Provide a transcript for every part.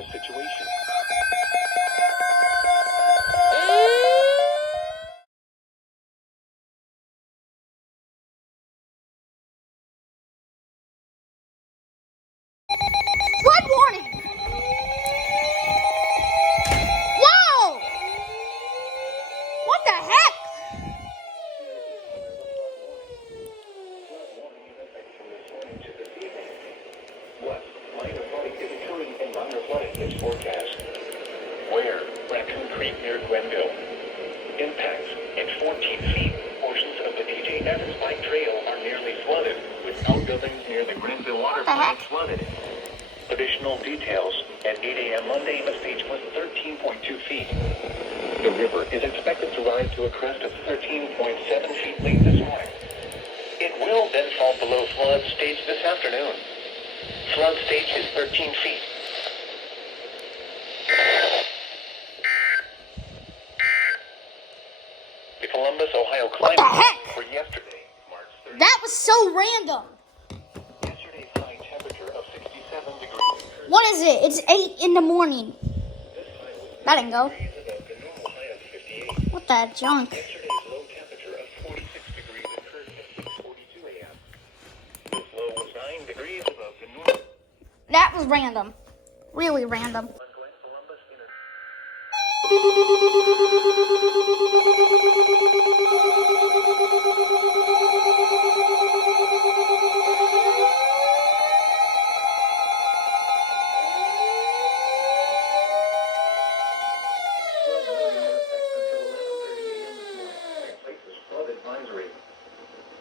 dangerous situation. Flood warning! Whoa! What the heck? What minor flooding is occurring and minor flooding is forecast. Where? Raccoon Creek near Glenville. Impacts in 14 feet. Portions of the DJ Evans Bike Trail are nearly flooded, with outbuildings near the Grenville Water Plant flooded. Additional details. At 8 a.m. Monday, the stage was 13.2 feet. The river is expected to rise to a crest of 13.7 feet late this morning. It will then fall below flood stage this afternoon. Flood stage is 13 feet. The Columbus, Ohio What the climate heck? for yesterday, March 30th. That was so random. Yesterday's high temperature of 67 degrees. What is it? It's 8 in the morning. That didn't go. Degrees above the normal high of 58. What the junk? Yesterday's low temperature of 46 degrees occurred at 6:42 a.m. This low was 9 degrees above the normal. That was random. Really random. Columbus in a flood advisory.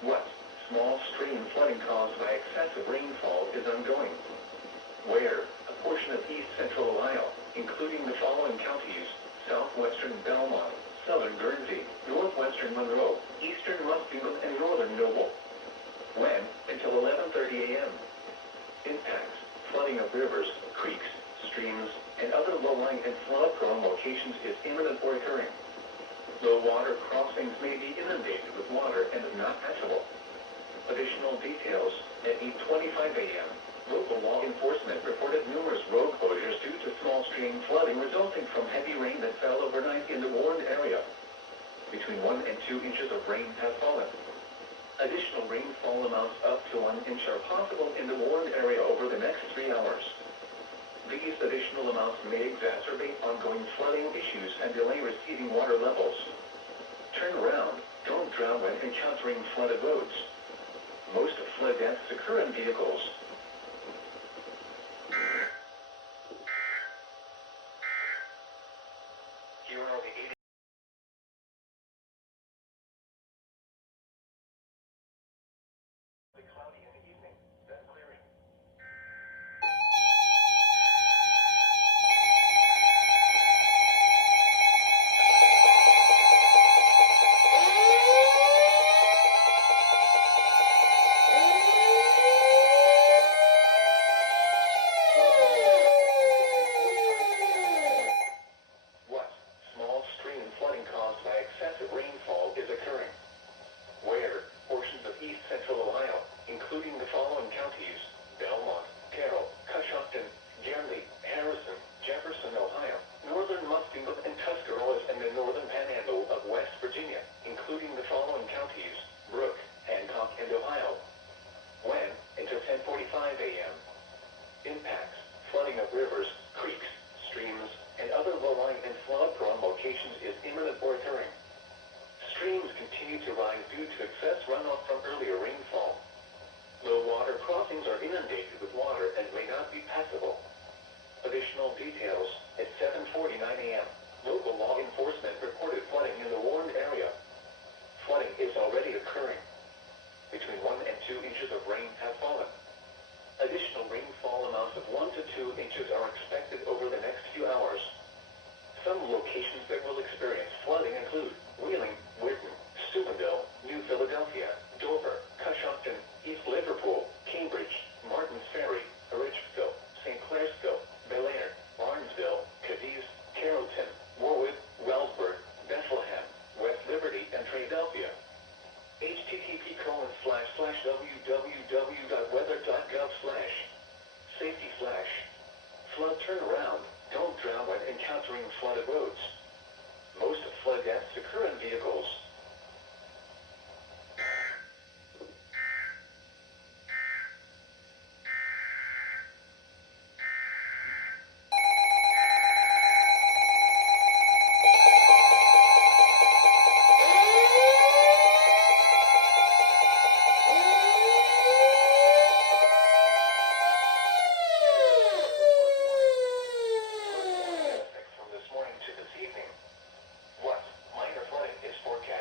What small stream flooding caused by excessive rainfall is ongoing. Where a portion of east central Ohio, including the following counties: southwestern Belmont, southern Guernsey, northwestern Monroe, eastern Muskingum, and northern Noble. When? Until 11:30 a.m. Impacts: flooding of rivers, creeks, streams, and other low-lying and flood-prone locations is imminent or occurring. Low water crossings may be inundated with water and are not passable. Additional details: at 8:25 a.m., local law enforcement reported numerous road closures due to small stream flooding resulting from heavy rain that fell overnight in the warned area. Between 1 and 2 inches of rain have fallen. Additional rainfall amounts up to 1 inch are possible in the warned area over the next 3 hours. These additional amounts may exacerbate ongoing flooding issues and delay receiving water levels. Turn around. Don't drown when encountering flooded roads. Most flood deaths occur in vehicles. Here are the 80. Cloudy in the evening, then clearing. What small stream flooding caused by excessive rainfall is occurring? Where portions of east central Ohio, including the following counties: Belmont, Carroll, Coshocton, Guernsey, Harrison, Jefferson, Ohio, northern Muskingum, and Tuscarawas, and the northern panhandle of West Virginia, including the following counties: Brooke, Hancock, and Ohio. When? Until 10:45 a.m. Impacts: flooding of rivers, creeks, streams, and other low-lying and flood-prone locations is imminent or occurring. Streams continue to rise due to excess runoff from earlier rainfall. Low water crossings are inundated with water and may not be passable. Additional details: at 7:49 a.m., local law enforcement reported flooding in the warned area. Flooding is already occurring. Between 1 and 2 inches of rain have fallen. Additional rainfall amounts of 1 to 2 inches are expected over the next few hours. Some locations that will experience flooding include Wheeling, Whitton, Steubenville, New Philadelphia, Dover, Coshocton, East Liverpool, Cambridge, Martins Ferry, Richville, St. Clairsville, Bel Air, Barnesville, Cadiz, Carrollton, Warwood, Wellsburg, Bethlehem, West Liberty, and Philadelphia. http://www.weather.gov/safety/flood turnaround drown when encountering flooded roads. Most flood deaths occur in vehicles. From this morning to this evening, what minor flooding is forecast?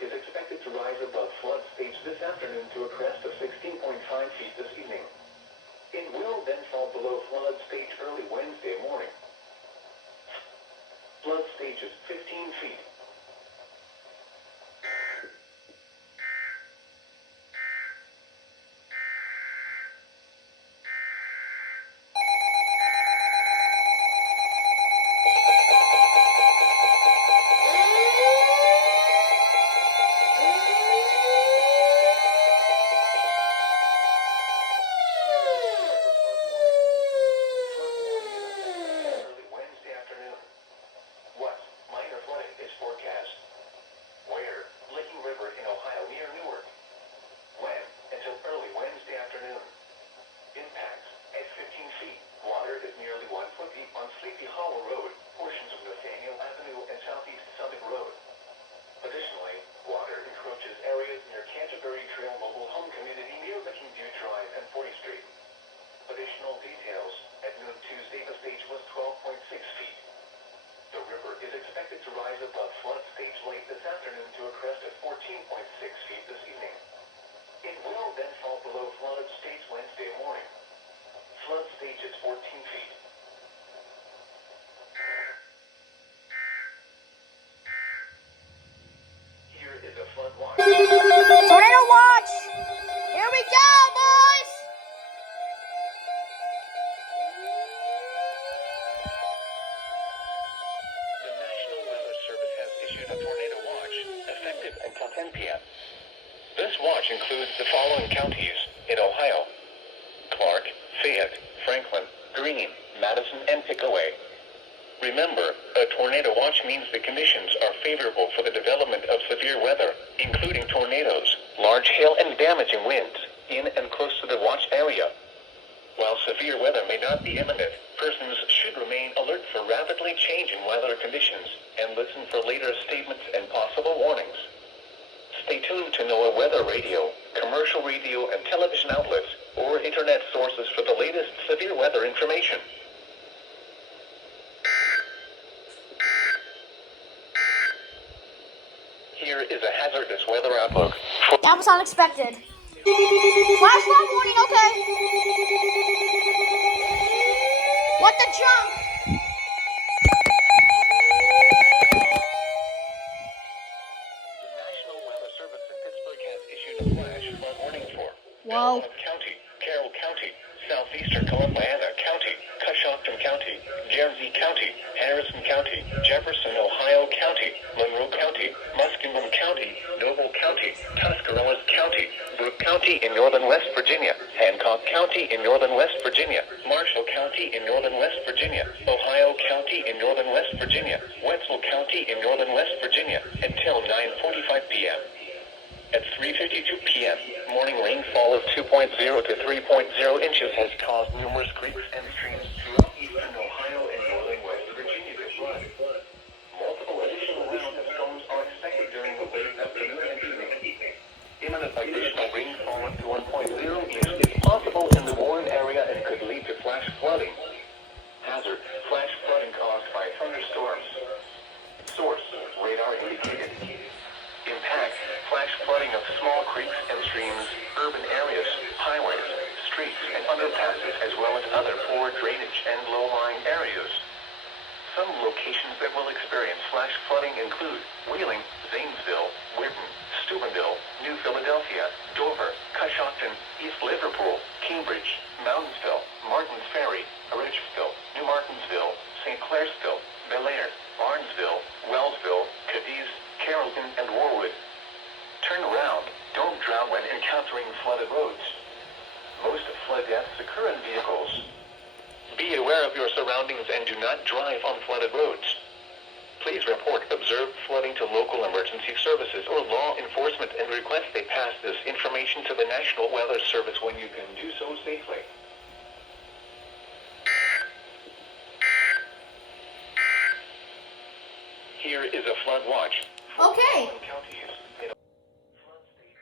is expected to rise above flood stage this afternoon to a crest of 16.5 feet this evening. It will then fall below flood stage early Wednesday morning. Flood stage is 15 feet. Additional details, at noon Tuesday the stage was 12.6 feet. The river is expected to rise above flood stage late this afternoon to a crest of 14.6 feet this evening. It will then fall below flood stage Wednesday morning. Flood stage is 14 feet. Here is a flood watch. Tornado watch! Here we go, boys! The National Weather Service has issued a tornado watch, effective until 10 p.m. This watch includes the following counties in Ohio: Clark, Fayette, Franklin, Greene, Madison, and Pickaway. Remember, a tornado watch means the conditions are favorable for the development of severe weather, including tornadoes, large hail, and damaging winds, in and close to the watch area. While severe weather may not be imminent, persons should remain alert for rapidly changing weather conditions and listen for later statements and possible warnings. Stay tuned to NOAA weather radio, commercial radio and television outlets, or internet sources for the latest severe weather information. Here is a hazardous weather outlook. That was unexpected. Flash flood warning, okay. What the jump? The National Weather Service in Pittsburgh has issued a flash flood warning for Wow. Belmont County, Carroll County, Southeastern Columbiana County, Coshocton County, Guernsey County, Harrison County, Jefferson, Ohio County, Monroe County, Muskingum County, Noble County, Tuscarawas County, Brooke County in northern West Virginia, Hancock County in northern West Virginia, Marshall County in northern West Virginia, Ohio County in northern West Virginia, Wetzel County in northern West Virginia, until 9:45 p.m. At 3:52 p.m., morning rainfall of 2.0 to 3.0 inches has caused numerous creeks and streams throughout eastern Ohio and northern West Virginia to flood. Multiple additional rounds of storms are expected during the late afternoon and evening. Imminent additional rainfall up to 1.0 inches is possible in the Warren area and could lead to flash flooding. Hazard: flash flooding caused by thunderstorms. Source: radar indicated. Impact: flash flooding of small creeks and streams, urban areas, highways, streets, and underpasses, as well as other poor drainage and low-lying areas. Some locations that will experience flash flooding include Wheeling, Zanesville, Weirton, Steubenville, New Philadelphia, Dover, Coshocton, East Liverpool, Cambridge, Moundsville, Martins Ferry, Ridgeville, New Martinsville, St. Clairsville, Bel Air, Barnesville, Wellsville, Cadiz, Carrollton, and Warwood. Turn around. Don't drown when encountering flooded roads. Most flood deaths occur in vehicles. Be aware of your surroundings and do not drive on flooded roads. Please report observed flooding to local emergency services or law enforcement and request they pass this information to the National Weather Service when you can do so safely. Here is a flood watch. Okay. Counties in flood state.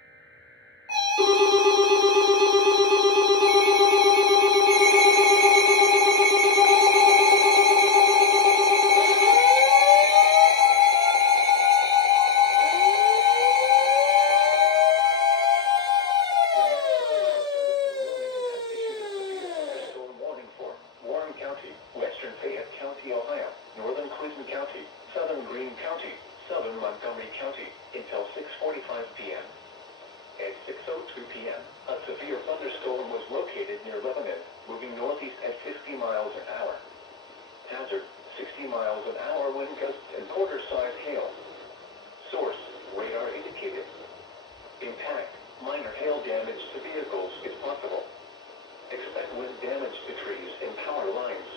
p.m. At 6:02 p.m., a severe thunderstorm was located near Lebanon, moving northeast at 50 miles an hour. Hazard, 60 miles an hour wind gusts and quarter-size hail. Source, radar indicated. Impact, minor hail damage to vehicles is possible. Expect wind damage to trees and power lines.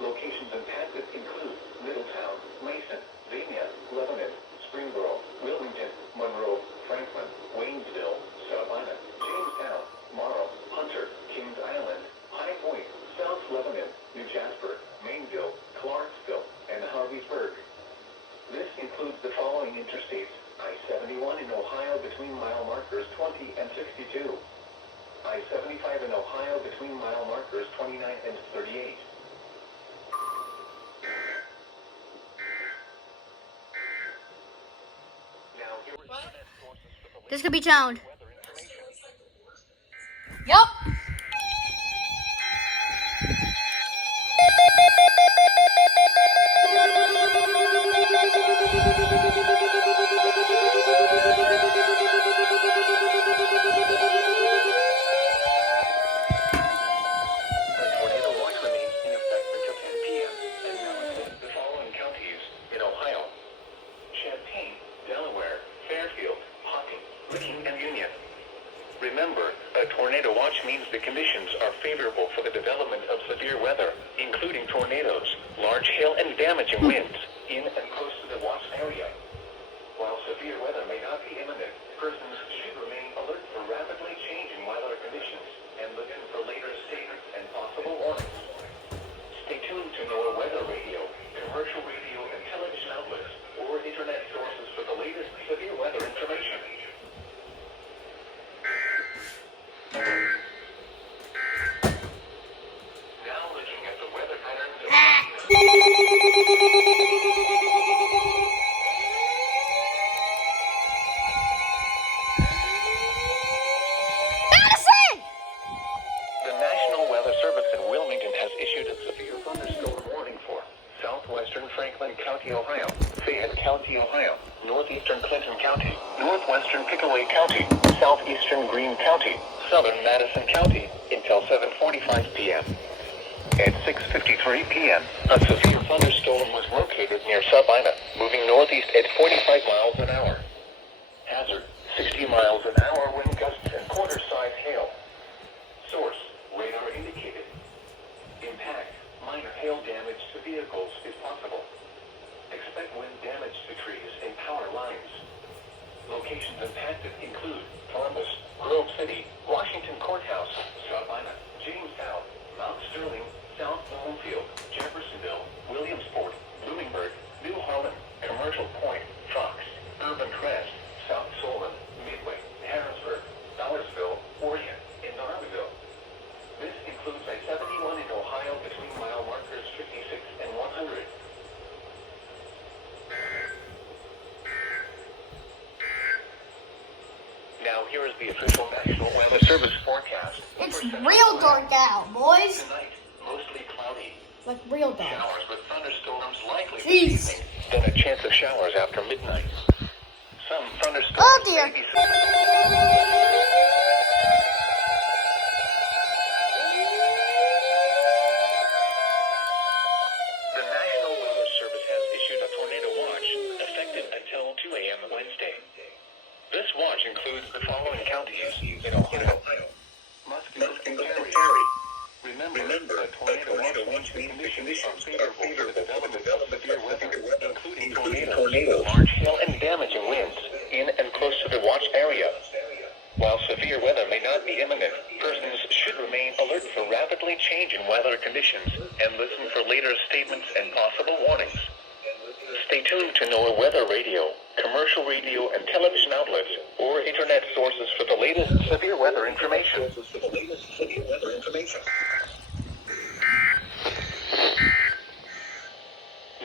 Locations impacted include Middletown, Mason, Xenia, Lebanon, Springboro, Wilmington, Monroe, Franklin, Waynesville, Savannah, Jamestown, Morrow, Hunter, Kings Island, High Point, South Lebanon, New Jasper, Mainville, Clarksville, and Harveysburg. This includes the following interstates: I-71 in Ohio between mile markers 20 and 62. I-75 in Ohio between mile markers 29 and 38. This could be sound. Yup. Remember, a tornado watch means the conditions are favorable for the development of severe weather, including tornadoes, large hail and damaging winds, in and close to the watch area. While severe weather may not be imminent, persons should remain alert for rapidly changing weather conditions and listen for later statements and possible warnings. Stay tuned to NOAA weather radio, commercial radio and television outlets, or internet sources for the latest severe weather information. Now looking at the weather patterns of Madison! The National Weather Service in Wilmington has issued a severe thunderstorm warning for southwestern Franklin County, Ohio, Fayette County, Ohio, northeastern Clinton County, northwestern Pickaway County, southeastern Greene County, southern Madison County until 7:45 p.m. At 6:53 p.m., a severe thunderstorm was located near Savannah, moving northeast at 45 miles an hour. Hazard, 60 miles an hour wind gusts and quarter-size hail. Source, radar indicated. Impact, minor hail damage to vehicles is possible. Expect wind damage to trees and power lines. Locations impacted include Columbus, Grove City, Washington Courthouse, Savannah, Jamestown, Mount Sterling, South Bloomfield, Jeffersonville, Williamsport, Bloomingburg, New Holland, Commercial Point, Fox, Urban Crest, South Solon, Midway, Harrisburg, Dollarsville, Orion, and Narville. This includes I-71 in Ohio between mile markers 56 and 100. Now here is the official National Weather Service forecast. It's real dark out, boys. Tonight, mostly cloudy. Like real dark. Showers with thunderstorms likely Jeez. this evening, then a chance of showers after midnight. Some thunderstorms Oh dear. may be The National Weather Service has issued a tornado watch effective until 2 a.m. Wednesday. This watch includes the following counties in Ohio: Muskin and Perry. Remember, a tornado watch means the conditions are favorable for the development of severe weather, including tornadoes, large hail and damaging winds, in and close to the watch area. While severe weather may not be imminent, persons should remain alert for rapidly changing weather conditions and listen for later statements and possible warnings. Stay tuned to NOAA weather radio, commercial radio and television outlets, or internet sources for the latest severe weather information.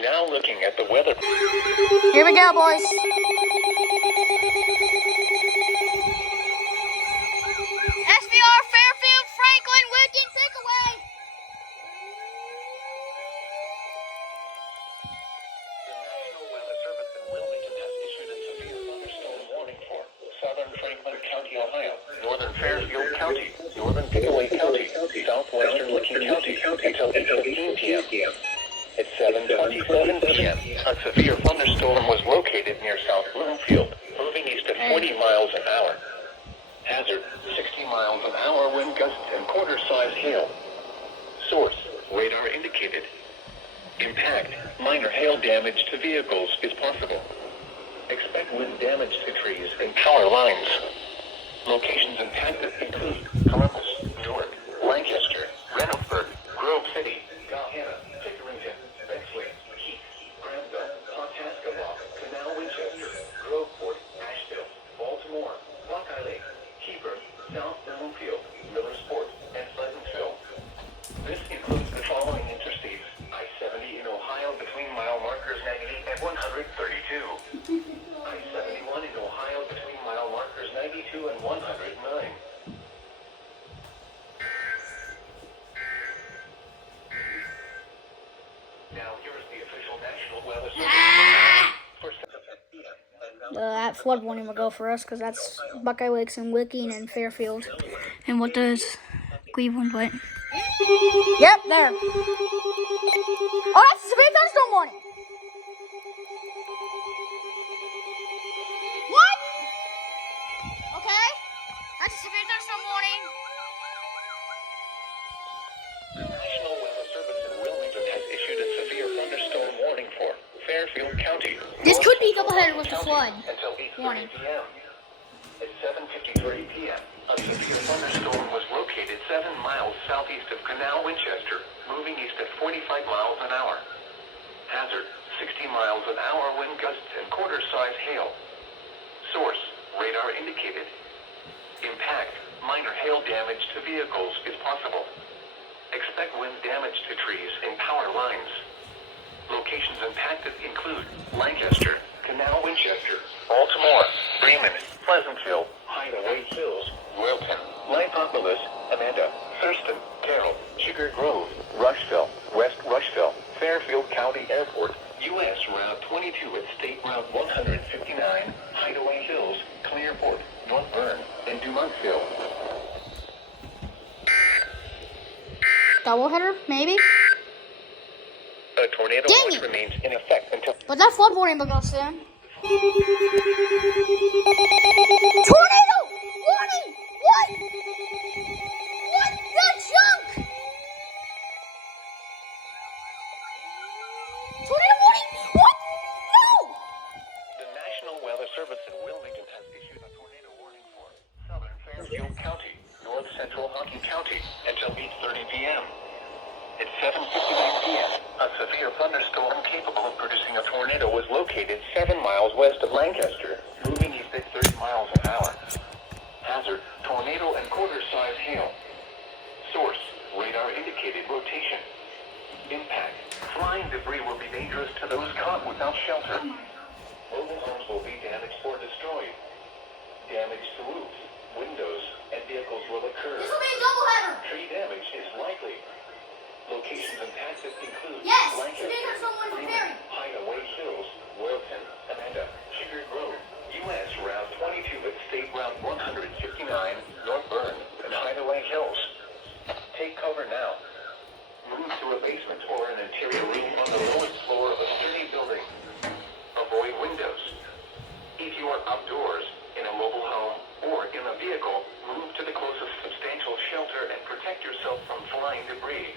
Now looking at the weather. Here we go, boys. SVR Fairfield Franklin Wicked Pickaway. The National Weather Service in Wilmington has issued a severe thunderstorm warning for Franklin County, Ohio, northern Fairfield County, northern Gateway County, southwestern Licking County until 8:15 p.m. At 7:27 p.m., a severe thunderstorm was located near South Bloomfield, moving east at 40 miles an hour. Hazard, 60 miles an hour wind gusts and quarter-size hail. Source, radar indicated. Impact, minor hail damage to vehicles is possible. Expect wind damage to trees and power lines. Locations impacted include Columbus, Newark, Lancaster, Reynoldsburg, Grove City, Gahanna, Pickerington, Bexley, Keith, Granville, Pawhuska, Canal Winchester, Groveport, Asheville, Baltimore, Buckeye Lake, Hebron, South Bloomfield, Millersport, and Pleasantville. This includes the following interstates: I-70 in Ohio between mile markers 98 and 132. I-71 in Ohio between mile markers 92 and 109. Now here is the official National Weather Service. That flood warning will go for us because that's Buckeye Lakes and Licking and Fairfield. And what does Cleveland wait? Yep, there. Oh, that's a severe thunderstorm warning. What? Okay. That's a severe thunderstorm warning. The National Weather Service in Wilmington has issued a severe thunderstorm warning for Fairfield County. This could be double headed with the flood Until 8:30 warning. p.m. At 7:53 p.m., a severe thunderstorm was located 7 miles southeast of Canal Winchester, moving east at 45 miles an hour. Hazard, 60 miles an hour wind gusts and quarter-size hail. Source, radar indicated. Impact, minor hail damage to vehicles is possible. Expect wind damage to trees and power lines. Locations impacted include Lancaster, Canal Winchester, Baltimore, Bremen, Pleasantville, Hideaway Hills, Wilton, Lipopolis, Amanda, Thurston, Carroll, Sugar Grove, Rushville, West Rushville, Fairfield County Airport, U.S. Route 22 at State Route 159, Hideaway Hills, Clearport, North Bern, and Dumontville. Doubleheader, maybe? A tornado Dang watch it. remains in effect until... But that flood warning will go soon. Tornado warning! What? What the junk? Tornado warning? What? No! The National Weather Service in Wilmington has issued a tornado warning for southern Fairfield County, north central Hocking County, until 8:30 p.m. At 7:59 p.m., a severe thunderstorm capable of producing a tornado was located 7 miles west of Lancaster, moving east at 30 miles an hour. Hazard, tornado and quarter-size hail. Source, radar indicated rotation. Impact, flying debris will be dangerous to those caught without shelter. Mobile homes will be damaged or destroyed. Damage to roofs, windows, and vehicles will occur. This will be a doubleheader. Tree damage is likely. Locations impacted include Yes, Lancaster, severe thunderstorm warning for Bremen, Perry. Hideaway Hills, Wilton, Amanda, Sugar Grove, U.S. Route 22 at State Route 159, North Bern, and Hideaway Hills. Take cover now. Move to a basement or an interior room on the lowest floor of a sturdy building. Avoid windows. If you are outdoors, in a mobile home, or in a vehicle, move to the closest substantial shelter and protect yourself from flying debris.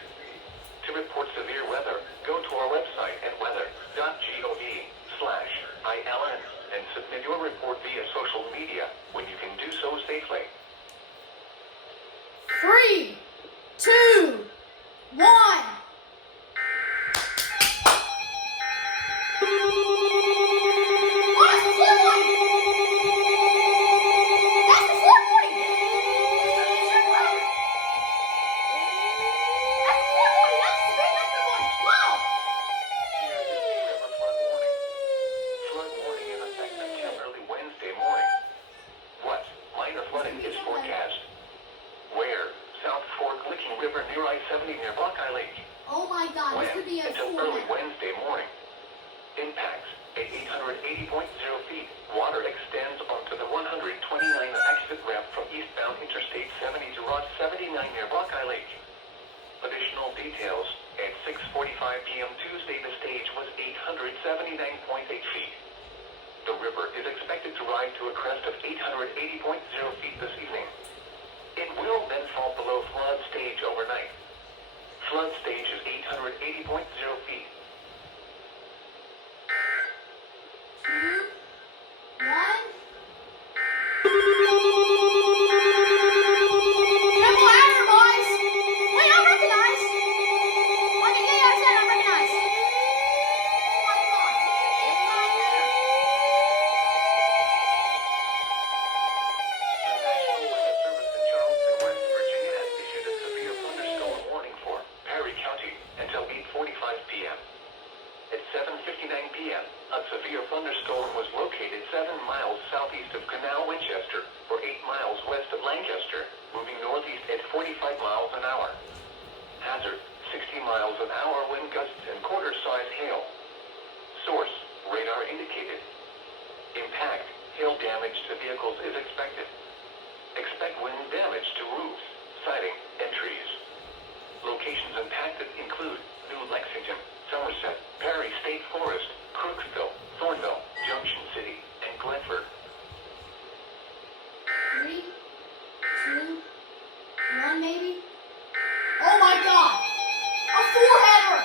To report severe weather, go to our website at weather.gov/ILN and submit your report via social media when you can do so safely. 3, 2, 1. Oh, that's the flood warning! That's the flood warning! That's the flood warning! That's the severe thunderstorm warning! Wow! Flood warning in effect until early Wednesday morning. What? Minor flooding is forecast. Where? South Fork Licking River near I-70 near Buckeye Lake. Oh my God, this When? could be a Until storm. early Wednesday morning. Impacts at 880.0 feet. Water extends onto the 129 details. At 6:45 p.m. Tuesday, the stage was 879.8 feet. The river is expected to rise to a crest of 880.0 feet this evening. It will then fall below flood stage overnight. Flood stage is 880.0 feet. 2, 1. Quintuple Header, boys! Wait, I recognize! Warning EAS, I recognize! Oh my god, it's right there! The National Weather Service in Charleston, West Virginia has issued a severe thunderstorm warning for Perry County until 8:45 p.m. At 7:59 p.m., a severe thunderstorm was located 7 miles southeast of Canal, Winchester, or 8 miles west of Lancaster, moving northeast at 45 miles an hour. Hazard, 60 miles an hour wind gusts and quarter-size hail. Source, radar indicated. Impact, hail damage to vehicles is expected. Expect wind damage to roofs, siding, and trees. Locations impacted include New Lexington, Somerset, Perry State Forest, Crooksville, Thornville, Junction City, and Glenford. 3, 2, 1, maybe? Oh my god! A 4-header!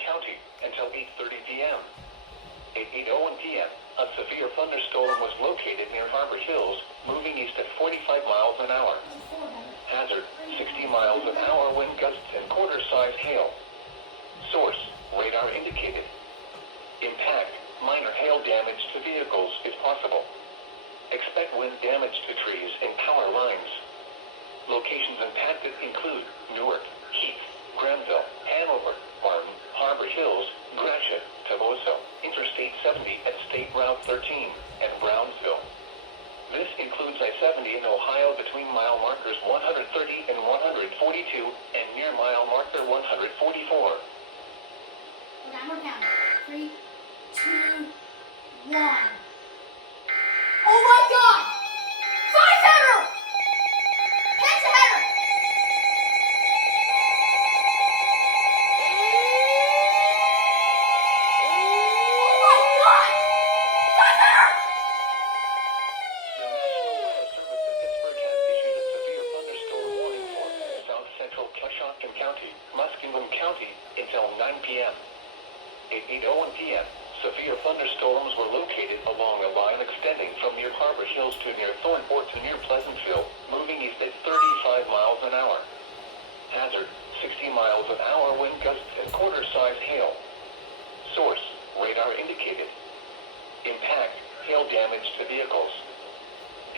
County until 8:30 p.m. At 8:01 p.m., a severe thunderstorm was located near Harbor Hills, moving east at 45 miles an hour. Hazard, 60 miles an hour wind gusts and quarter-size hail. Source, radar indicated. Impact, minor hail damage to vehicles is possible. Expect wind damage to trees and power lines. Locations impacted include Newark, Heath, Granville, Hanover, Martin, Harbor Hills, Gratiot, Toboso, Interstate 70 at State Route 13, and Brownsville. This includes I-70 in Ohio between mile markers 130 and 142 and near mile marker 144. Okay, I'm counting. 3, 2, 1. Oh my god! 5-header! 10's a header! Oh my god! 5-header! The National Weather Service in Pittsburgh has issued a severe thunderstorm warning for south central Coshocton County, Muskingum County until 9 p.m. At 8:01 p.m., severe thunderstorms were located along a line extending from near Harbor Hills to near Thornport to near Pleasantville, moving east at 35 miles an hour. Hazard, 60 miles an hour wind gusts and quarter-size hail. Source, radar indicated. Impact, hail damage to vehicles.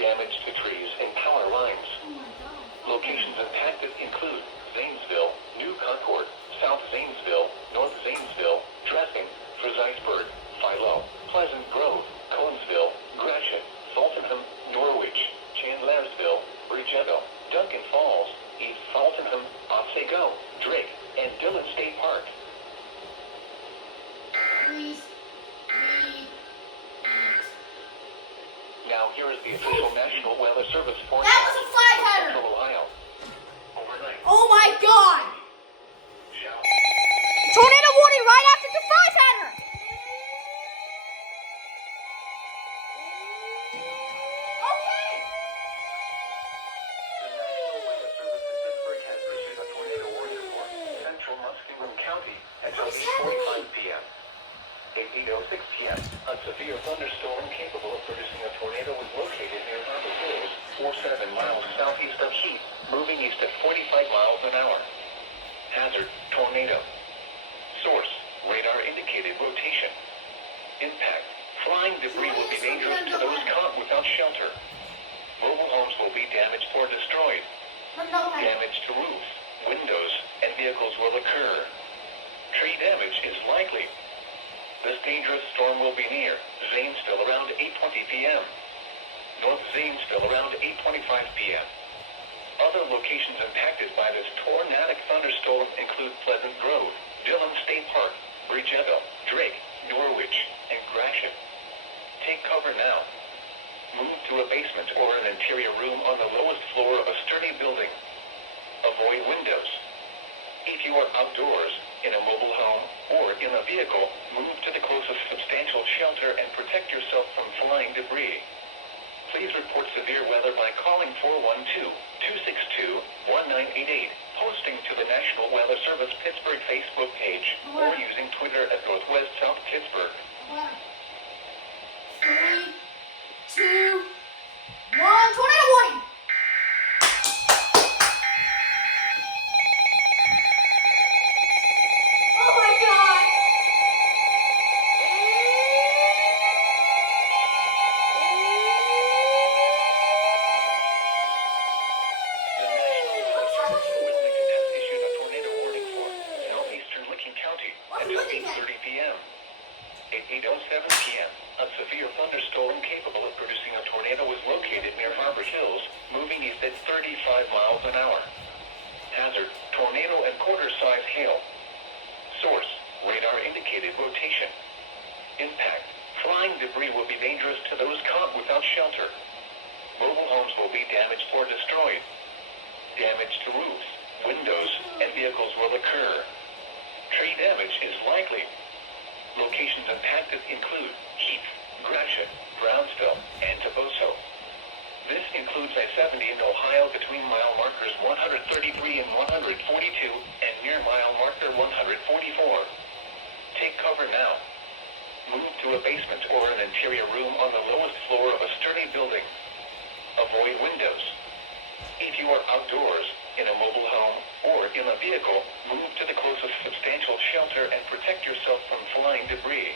Damage to trees and power lines. Oh my god. Locations impacted include Zanesville, New Concord, South Zanesville, North Zanesville, Dressing, Frizeisburg, Philo, Pleasant Grove, Conesville, Gratiot, Fultonham, Norwich, Chandlersville, Bridgetto, Duncan Falls, East Fultonham, Otsego, Drake, and Dillon State Park. Please. Now here is the official National Weather Service That forecast was a 5-header! from Ohio. Overnight. Oh my god! Shower. Tornado warning right after the 5-header! Okay! The National Weather Service in Pittsburgh has issued a tornado warning for central Muskingum County until 8:45 p.m. At 8:06 p.m., a severe thunderstorm capable of producing a tornado was located near Harbor Hills, 47 miles southeast of Heath, moving east at 45 miles an hour. Hazard, tornado. Source, radar indicated rotation. Impact, flying debris will be dangerous to those caught without shelter. Mobile homes will be damaged or destroyed. Damage to roofs, windows, and vehicles will occur. Tree damage is likely. This dangerous storm will be near Zanesville around 8:20 p.m. North Zanesville around 8:25 p.m. Other locations impacted by this tornadic thunderstorm include Pleasant Grove, Dillon State Park, Bridgetto, Drake, Norwich, and Gratiot. Take cover now. Move to a basement or an interior room on the lowest floor of a sturdy building. Avoid windows. If you are outdoors, in a mobile home, or in a vehicle, move to the closest substantial shelter and protect yourself from flying debris. Please report severe weather by calling 412-262-1988, posting to the National Weather Service Pittsburgh Facebook page, or using Twitter at Northwest South Pittsburgh. 3, 2, 1, tornado warning! Oh my God! The National Weather Service in Whittington has issued a tornado warning for southeastern Licking County until 8:30 p.m. At 8:07 p.m., a severe thunderstorm capable of producing a tornado was located near Harbor Hills, moving east at 35 miles an hour. Hazard, tornado and quarter-size hail. Source, radar indicated rotation. Impact, flying debris will be dangerous to those caught without shelter. Mobile homes will be damaged or destroyed. Damage to roofs, windows, and vehicles will occur. Tree damage is likely. Locations impacted include Heath, Gratiot, Brownsville, and Toboso. This includes I-70 in Ohio between mile markers 133 and 142 and near mile marker 144. Take cover now. Move to a basement or an interior room on the lowest floor of a sturdy building. Avoid windows. If you are outdoors, in a mobile home, or in a vehicle, move to the closest substantial shelter and protect yourself from flying debris.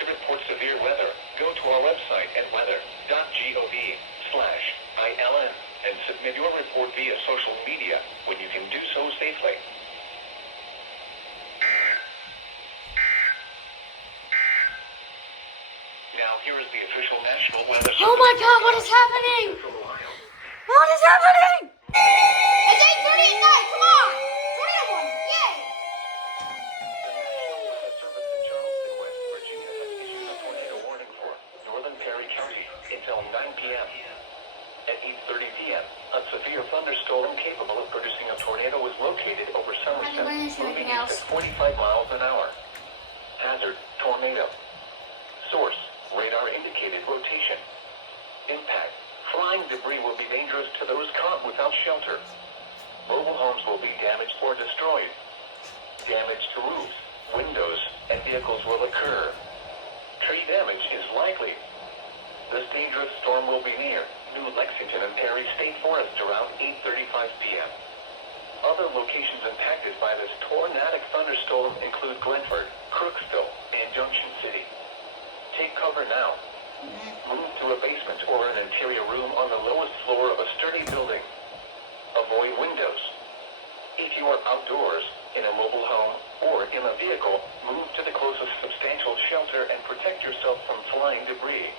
To report severe weather, go to our website at weather.gov/ILN and submit your report via social media when you can do so safely. Now here is the official National Weather Service. Oh my God, what is happening? What is happening? It's 8:30 at night, come on! Tornado warning, yay! The National Weather Service in Charleston, West Virginia has issued a tornado warning for northern Perry County until 9 p.m. At 8:30 p.m., a severe thunderstorm capable of producing a tornado was located over Somerset, moving east at 45 miles an hour. Hazard, tornado. Source, radar indicated rotation. Impact, flying debris will be dangerous to those caught without shelter. Mobile homes will be damaged or destroyed. Damage to roofs, windows, and vehicles will occur. Tree damage is likely. This dangerous storm will be near New Lexington and Perry State Forest around 8:35 p.m. Other locations impacted by this tornadic thunderstorm include Glenford, Crooksville, and Junction City. Take cover now. Move to a basement or an interior room on the lowest floor of a sturdy building. Avoid windows. If you are outdoors, in a mobile home, or in a vehicle, move to the closest substantial shelter and protect yourself from flying debris.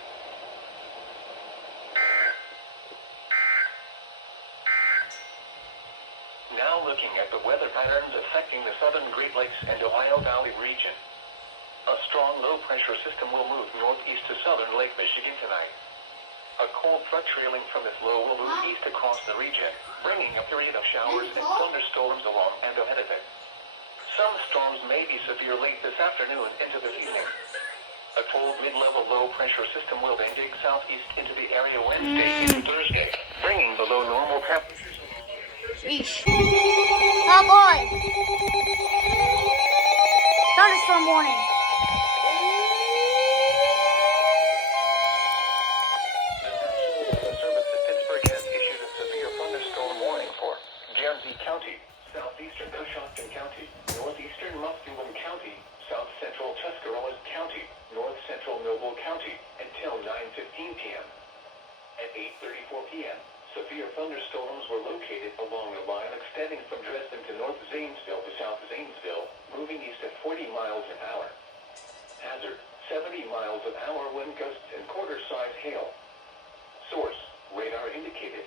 Now looking at the weather patterns affecting the southern Great Lakes and Ohio Valley region. A strong low-pressure system will move northeast to southern Lake Michigan tonight. A cold front trailing from this low will move east across the region, bringing a period of showers and thunderstorms along and ahead of it. Some storms may be severe late this afternoon into this evening. A cold mid-level low-pressure system will then dig southeast into the area Wednesday into Thursday, bringing below normal temperatures. Sheesh. Oh boy. Thunderstorm warning. County, southeastern Coshocton County, northeastern Muskegon County, south central Tuscarawas County, north central Noble County, until 9:15 p.m. At 8:34 p.m., severe thunderstorms were located along a line extending from Dresden to North Zanesville to South Zanesville, moving east at 40 miles an hour. Hazard, 70 miles an hour wind gusts and quarter-size hail. Source, radar indicated.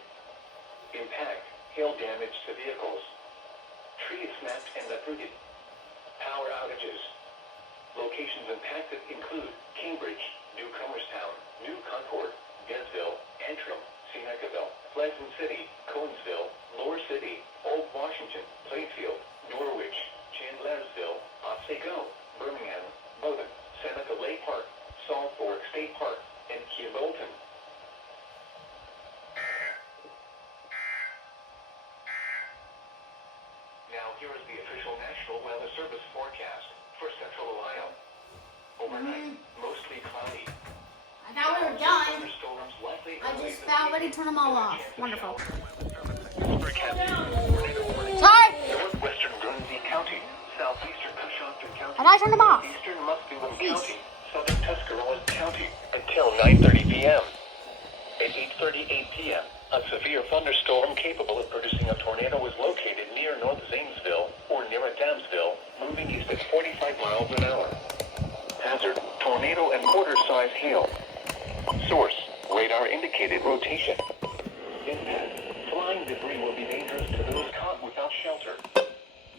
Impact, Hail damage to vehicles. Trees snapped and uprooted. Power outages. Locations impacted include Cambridge, Newcomerstown, New Concord, Denville, Antrim, Senecaville, Pleasant City, Conesville, Lower City, Old Washington, Plainfield, Norwich, Chandlersville, Otsego, Birmingham, Bowdoin, Seneca Lake Park, Salt Fork State Park, and Bolton. Now here is the official National Weather Service forecast for Central Ohio. Overnight, mostly cloudy. I thought we were done. Thunderstorms likely I just about ready to turn them all off. Wonderful. Pittsburgh County, tornado warning. Sorry. Northwestern Guernsey County, southeastern Coshocton County, How do I turn them off? eastern Muskegon County, southern Tuscarawas County, until 9:30 p.m. At 8:38 p.m., a severe thunderstorm capable of producing a tornado was located near North Zanesville or near Adamsville, moving east at 45 miles an hour. Hazard, tornado and quarter-size hail. Source, radar indicated rotation. Impact, flying debris will be dangerous to those caught without shelter.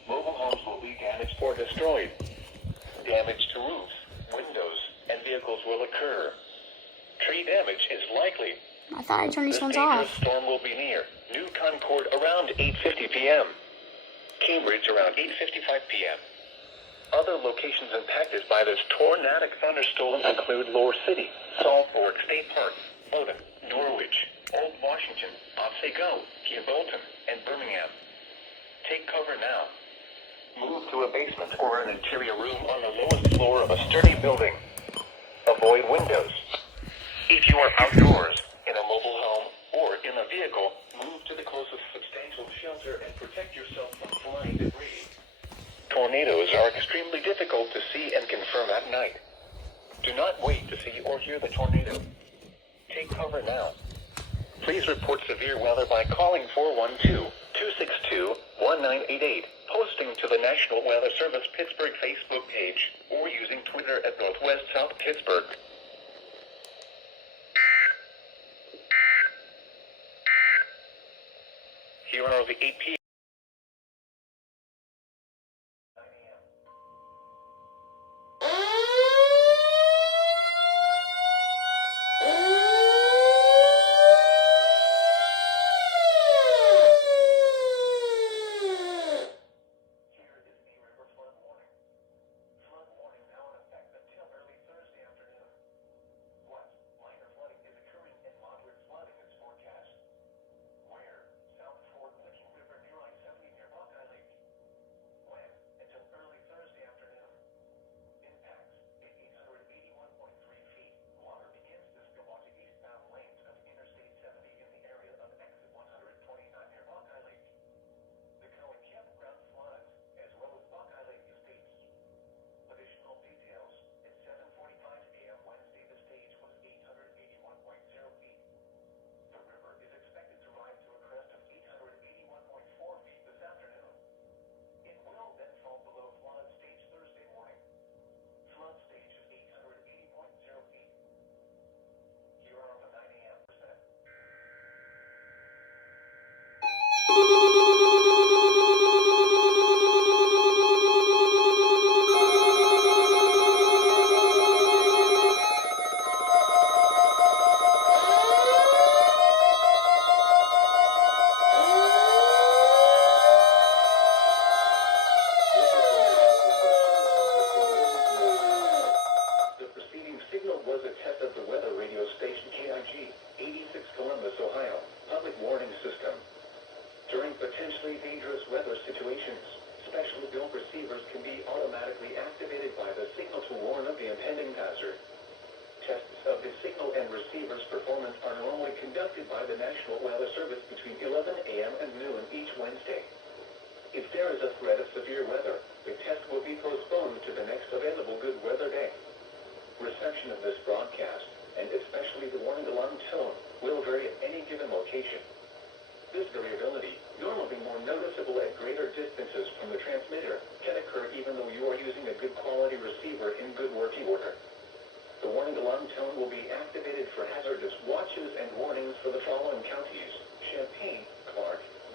Mobile homes will be damaged or destroyed. Damage to roofs, windows, and vehicles will occur. Tree damage is likely. I thought I turned these This ones dangerous off. storm will be near New Concord around 8:50 p.m. Cambridge around 8:55 p.m. Other locations impacted by this tornadic thunderstorm include Lower City, Salt Fork State Park, Bowdoin, Norwich, Old Washington, Otsego, Bolton, and Birmingham. Take cover now. Move to a basement or an interior room on the lowest floor of a sturdy building. Avoid windows. If you are outdoors, in a mobile home, or in a vehicle, move to the closest substantial shelter and protect yourself from flying debris. Tornadoes are extremely difficult to see and confirm at night. Do not wait to see or hear the tornado. Take cover now. Please report severe weather by calling 412-262-1988, posting to the National Weather Service Pittsburgh Facebook page, or using Twitter at Northwest South Pittsburgh. Here are the 8 p.m.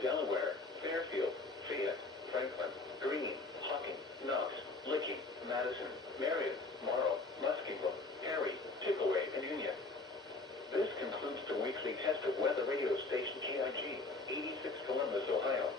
Delaware, Fairfield, Fayette, Franklin, Greene, Hocking, Knox, Licking, Madison, Marion, Morrow, Muskingum, Perry, Chipaway, and Union. This concludes the weekly test of weather radio station KIG, 86 Columbus, Ohio.